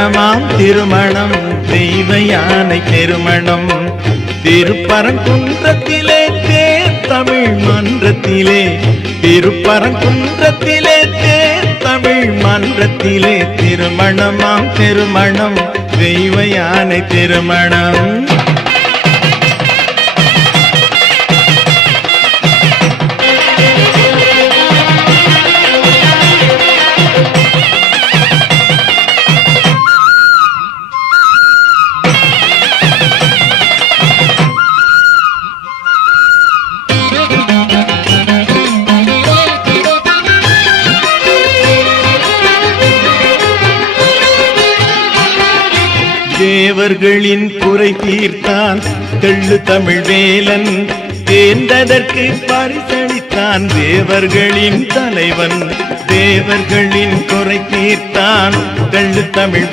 மாம் திருமணம் தெய்வ யானை திருமணம். திருப்பரங்குன்றத்திலே தேர் தமிழ் மன்றத்திலே. திருப்பரங்குன்றத்திலே தேர் தமிழ் மன்றத்திலே திருமணமாம் திருமணம். தெய்வ யானை திருமணம். தேவர்களின் குறை தீர்த்தான். தெள்ளு தமிழ் வேலன் தேர்ந்ததற்கு பரிசளித்தான். தேவர்களின் தலைவன் தேவர்களின் குறை தீர்த்தான். தெள்ளு தமிழ்